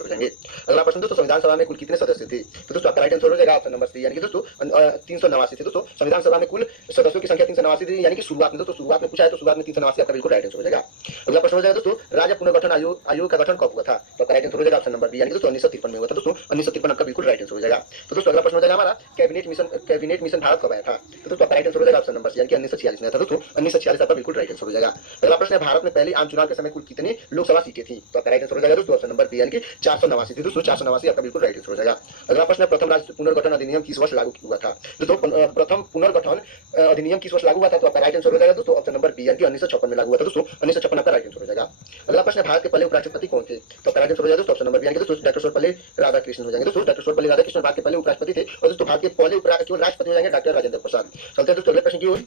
छोड़ जाएंगे। अगला प्रश्न दोस्तों, संविधान सभा में कुल कितने सदस्य थे? तो दोस्तों आपका राइट आंसर हो जाएगा ऑप्शन नंबर सी, यानी कि दोस्तों 389 थे। दोस्तों संविधान सभा में कुल सदस्यों की संख्या 389 थी, यानी कि शुरुआत में दोस्तों शुरुआत में पूछा है तो शुरुआत में 389 आपका बिल्कुल राइट आंसर हो जाएगा। अगला प्रश्न हो जाएगा दोस्तों, राज्य पुनर्गठन आयोग का गठन कब हुआ था? तो आपका राइट आंसर हो जाएगा ऑप्शन नंबर बी, यानी कि दोस्तों 1953 में हुआ था। दोस्तों 1953 आपका बिल्कुल राइट आंसर हो जाएगा। तो दोस्तों अगला प्रश्न हो जाएगा हमारा, कैबिनेट मिशन भारत कब आया था? तो दोस्तों आपका राइट आंसर हो जाएगा ऑप्शन नंबर सी, यानी कि 1946 में आया था। दोस्तों 1946 आपका बिल्कुल राइट आंसर हो जाएगा। अगला प्रश्न है, भारत में पहले आम चुनाव के समय कुल कितनी लोकसभा सीटें थी? तो आपका राइट आंसर हो जाएगा दोस्तों ऑप्शन नंबर बी, यानी कि 489 थी। दोस्तों 489 आपका बिल्कुल राइट आंसर हो जाएगा। अगला प्रश्न है, प्रथम राज्य पुनर्गठन अधिनियम किस वर्ष लागू हुआ था? दोस्तों प्रथम पुनर्गठन अधिनियम किस वर्ष लागू हुआ था? तो आपका राइट आंसर हो जाएगा दोस्तों ऑप्शन नंबर बी, यानी कि 1956 में लागू हुआ था। दोस्तों 1956 आपका राइट आंसर हो जाएगा। अगला प्रश्न है, भारत के पहले उपराष्ट्रपति कौन थे? तो आपका राइट आंसर हो जाएगा दोस्तों ऑप्शन नंबर बी, यानी कि दोस्तों डॉक्टर सर्वपल्ली राधाकृष्णन हो जाएंगे। दोस्तों डॉक्टर सर्वपल्ली राधाकृष्णन भारत के पहले उपराष्ट्रपति थे और दोस्तों भारत के पहले केवल राष्ट्रपति हो जाएंगे डॉक्टर राजेंद्र प्रसाद। चलते हैं दोस्तों अगले प्रश्न की ओर।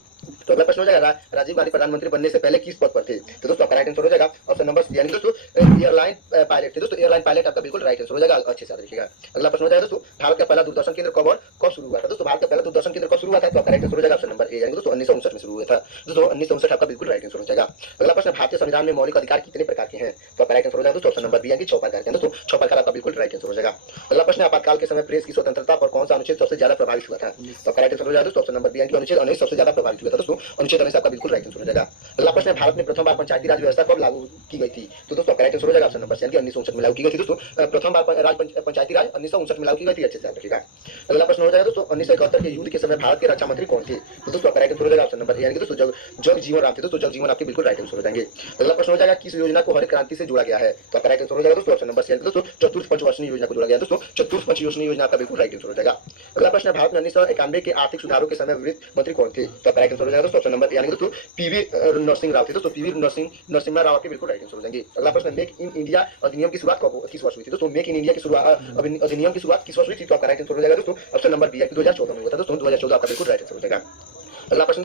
तो अगला प्रश्न हो जाएगा, राजीव गांधी प्रधानमंत्री बनने से पहले किस पद पर थे? तो दोस्तों आपका राइट आंसर हो जाएगा ऑप्शन नंबर सी, यानी दोस्तों एयरलाइन पायलट थे। दोस्तों एयरलाइन पायलट आपका बिल्कुल राइट आंसर हो जाएगा, अच्छे से याद रखिएगा। अगला प्रश्न हो जाएगा दोस्तों, भारत का पहला दूरदर्शन केंद्र कब शुरू हुआ था? दोस्तों भारत का पहला दूरदर्शन केंद्र कब शुरू हुआ था? तो आपका राइट आंसर हो जाएगा ऑप्शन नंबर ए, यानी दोस्तों 1959 में शुरू हुआ था। दोस्तों 1959 आपका बिल्कुल राइट आंसर हो जाएगा। अगला प्रश्न, भारतीय संविधान में मौलिक अधिकार कितने प्रकार के हैं? तो आपका राइट आंसर हो जाएगा दोस्तों ऑप्शन नंबर बी, यानी 6 प्रकार के हैं। दोस्तों 6 प्रकार आपका बिल्कुल राइट आंसर हो जाएगा। अगला प्रश्न, आपातकाल के समय प्रेस की स्वतंत्रता पर कौन सा अनुच्छेद सबसे ज्यादा प्रभावित हुआ था? तो आपका राइट आंसर हो जाएगा दोस्तों ऑप्शन नंबर बी, यानी कि अनुच्छेद 19 सबसे ज्यादा प्रभावित हुआ था। दोस्तों अनुच्छेद 19 आपका बिल्कुल राइट आंसर हो जाएगा। अगला प्रश्न, भारत में प्रथम बार पंचायती राज व्यवस्था कब लागू की गई थी? तो दोस्तों आपका राइट आंसर हो जाएगा ऑप्शन नंबर सी, यानी कि 1959 में लागू की गई थी। दोस्तों प्रथम बार पंचायती राज 1959 में लागू की गई थी, अच्छे से याद रखिएगा। अगला प्रश्न हो जाएगा दोस्तों, 1971 के युद्ध के समय भारत के रक्षा मंत्री कौन थे? तो दोस्तों आपका राइट आंसर हो जाएगा ऑप्शन नंबर ए, यानी कि दोस्तों जगजीवन राम थे। दोस्तों जगजीवन आपके बिल्कुल राइट आंसर हो जाएंगे। अगला प्रश्न हो जाएगा, किस योजना को हरित क्रांति से जोड़ा गया है? तो आपका राइट आंसर हो जाएगा दोस्तों ऑप्शन नंबर सी, दोस्तों चतुर्थ पंचवर्षीय योजना को जोड़ा गया है। दोस्तों चतुर्थ पंचवर्षीय योजना आपका बिल्कुल राइट आंसर हो जाएगा। अगला प्रश्न है, भारत में 1991 के आर्थिक सुधारों के समय वित्त मंत्री कौन थे? तो आपका राइट आंसर हो जाएगा दोस्तों ऑप्शन नंबर ए, यानी कि दोस्तों पीवी नरसिंह राव थे। दोस्तों पीवी नरसिम्हा राव के बिल्कुल राइट आंसर हो जाएंगे। अगला प्रश्न, मेक इन इंडिया अधिनियम की शुरुआत किस वर्ष हुई थी? दोस्तों मेक इन इंडिया की अधिनियम की शुरुआत किस वर्ष हुई थी? तो आपका राइट आंसर हो जाएगा दोस्तों ऑप्शन नंबर बी, 2014 में हुआ था। दोस्तों 2014 आपका बिल्कुल राइट आंसर हो जाएगा। अगला प्रश्न,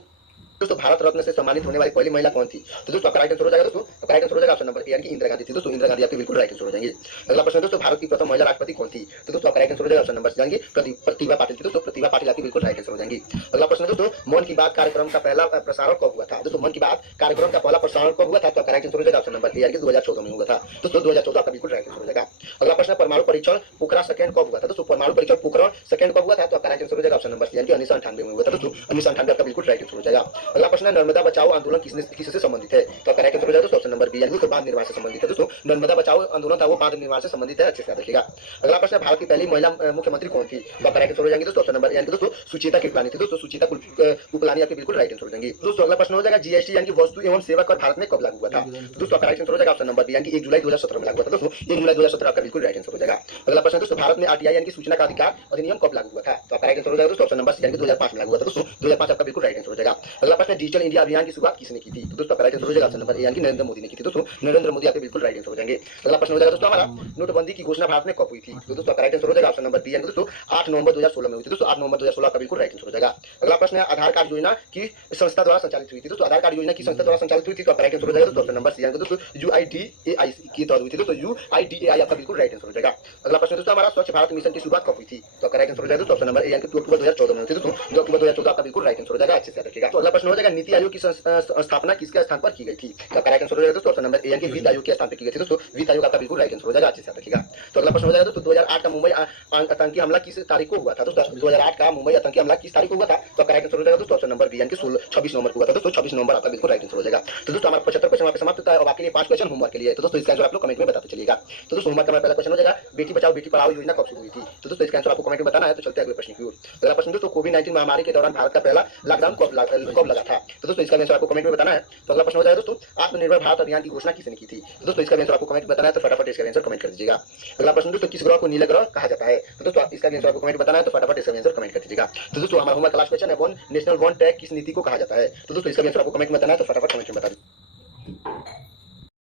दोस्तों भारत रत्न से सम्मानित होने वाली पहली महिला कौन थी? तो दोस्तों आपका राइट आंसर हो जाएगा दोस्तों आपका राइट आंसर हो जाएगा ऑप्शन नंबर ए, यानी कि इंदिरा गांधी थी। दोस्तों इंदिरा गांधी आपके बिल्कुल राइट आंसर हो जाएंगे। अगला प्रश्न, दोस्तों भारत की प्रथम महिला राष्ट्रपति कौन थी? तो दोस्तों आपका राइट आंसर हो जाएगा ऑप्शन नंबर सी, यानी प्रतिभा पाटिल थी। दोस्तों प्रतिभा पाटिल आपके बिल्कुल राइट आंसर हो जाएंगे। अगला प्रश्न, दोस्तों मन की बात कार्यक्रम का पहला प्रसारण कब हुआ था? दोस्तों मन की बात कार्यक्रम का पहला प्रसारण कब हुआ था? तो आपका राइट आंसर हो जाएगा ऑप्शन नंबर ए, यानी कि 2014 में हुआ था। दोस्तों 2014 आपका बिल्कुल राइट आंसर हो जाएगा। अगला प्रश्न, परमाणु परीक्षण पोखरण सेकंड कब हुआ था? दोस्तों परमाणु परीक्षण पोखरण सेकंड कब हुआ था? तो आपका राइट आंसर हो जाएगा ऑप्शन नंबर सी, यानी कि 1998 में हुआ था। दोस्तों 1998 आपका बिल्कुल राइट आंसर हो जाएगा। अगला प्रश्न, नर्मदा बचाओ आंदोलन किससे संबंधित है? तो आपका राइट आंसर हो जाएगा दोस्तों ऑप्शन नंबर बी, यानी कि बांध निर्माण से संबंधित है। दोस्तों नर्मदा बचाओ आंदोलन था वो बांध निर्माण से संबंधित है, अच्छे से याद रखिएगा। अगला प्रश्न, भारत की पहली महिला मुख्यमंत्री कौन थी? तो आपका राइट आंसर हो जाएंगे दोस्तों ऑप्शन नंबर, यानी कि दोस्तों सुचेता कृपलानी थी। दोस्तों सुचेता कृपलानी आपके बिल्कुल राइट आंसर हो जाएंगे। दोस्तों अगला प्रश्न हो जाएगा, जीएसटी यानी कि वस्तु एवं सेवा कर भारत में कब लागू हुआ था? दोस्तों आपका राइट आंसर हो जाएगा ऑप्शन नंबर बी, यानी कि 1 जुलाई 2017 में लागू हुआ था। दोस्तों 1 जुलाई 2017 आपका बिल्कुल राइट आंसर हो जाएगा। अगला प्रश्न, दोस्तों भारत में आरटीआई यानी कि सूचना का अधिकार अधिनियम कब लागू हुआ था? तो आपका राइट आंसर हो जाएगा दोस्तों ऑप्शन नंबर सी, यानी कि 2005 में लागू हुआ था। दोस्तों 2005 आपका बिल्कुल राइट आंसर हो जाएगा। अगला प्रश्न, डिजिटल इंडिया अभियान की शुरुआत किसने की थी? तो दोस्तों आपका राइट आंसर हो जाएगा ऑप्शन नंबर ए, यानी कि नरेंद्र मोदी ने की थी। दोस्तों नरेंद्र मोदी आपके बिल्कुल राइट आंसर हो जाएंगे। अगला प्रश्न हो जाएगा दोस्तों हमारा, नोटबंदी की घोषणा भारत में कब हुई थी? तो दोस्तों आपका राइट आंसर हो जाएगा ऑप्शन नंबर बी, यानी दोस्तों 8 नवंबर 2016 में हुई थी। दोस्तों 8 नवंबर 2016 का बिल्कुल राइट आंसर हो जाएगा। अगला प्रश्न है, आधार कार्ड योजना की संस्था द्वारा संचालित हुई थी? दोस्तों आधार कार्ड योजना की संस्था द्वारा संचालित हुई थी, तो आपका राइट आंसर हो जाएगा दोस्तों ऑप्शन नंबर सी, यानी दोस्तों UIDAI की तौर हुई थी। दोस्तों UIDAI आपका बिल्कुल राइट आंसर हो जाएगा। अगला प्रश्न दोस्तों हमारा, स्वच्छ भारत मिशन की शुरुआत कब हुई थी? तो आपका राइट आंसर हो जाएगा दोस्तों ऑप्शन नंबर ए, यानी कि अक्टूबर 2014 में हुई थी। दोस्तों अक्टूबर 2014 आपका बिल्कुल राइट आंसर हो जाएगा, अच्छे से रखिएगा। तो अगला प्रश्न हो जाएगा, नीति आयोग की स्थापना किसके स्थान पर की गई थी? तो आपका राइट आंसर हो जाएगा दोस्तों ऑप्शन नंबर ए, यानी कि वित्त आयोग के स्थान पर की गई थी। दोस्तों वित्त आयोग आपका बिल्कुल राइट आंसर हो जाएगा, अच्छे से रखिएगा। तो अगला प्रश्न हो जाएगा दोस्तों, 2008 का मुंबई आतंकी हमला किस तारीख को हुआ था? दोस्तों 2008 का मुंबई आतंकी हमला किस तारीख को हुआ था? तो आपका राइट आंसर हो जाएगा दोस्तों ऑप्शन नंबर बी, यानी कि 26 नवंबर को हुआ था। दोस्तों 26 नवंबर आपका बिल्कुल राइट आंसर हो जाएगा। तो दोस्तों हमारा 75 क्वेश्चन वहां पे समाप्त होता है और बाकी 5 क्वेश्चन होमवर्क के लिए। तो दोस्तों इसका आंसर आप लोग कमेंट में बताते चलिएगा। तो दोस्तों होमवर्क का हमारा पहला क्वेश्चन हो जाएगा, बेटी बचाओ बेटी पढ़ाओ योजना कब शुरू हुई थी? तो दोस्तों इसका आंसर आपको कमेंट में बताना है। तो चलते हैं अगले प्रश्न की ओर। अगला प्रश्न दोस्तों, कोविड-19 महामारी के दौरान भारत का पहला लॉकडाउन कब लगा था? तो दोस्तों इसका आंसर आपको कमेंट में बताना है। तो अगला प्रश्न हो जाएगा दोस्तों, आत्मनिर्भर भारत अभियान की घोषणा किसने की थी? तो दोस्तों इसका आंसर आपको कमेंट में बताना है, तो फटाफट इसका आंसर कमेंट कर दीजिएगा। अगला प्रश्न दोस्तों, किस ग्रह को नीला ग्रह कहा जाता है? तो दोस्तों इसका आंसर आपको कमेंट में बताना है, तो फटाफट इसका आंसर कमेंट कर दीजिएगा। तो दोस्तों हमारा होमवर्क का लास्ट क्वेश्चन है, नेशनल वन टैग किस नीति को कहा जाता है? तो दोस्तों इसका आंसर आपको कमेंट में बताना है, तो फटाफट कमेंट में बता दीजिए।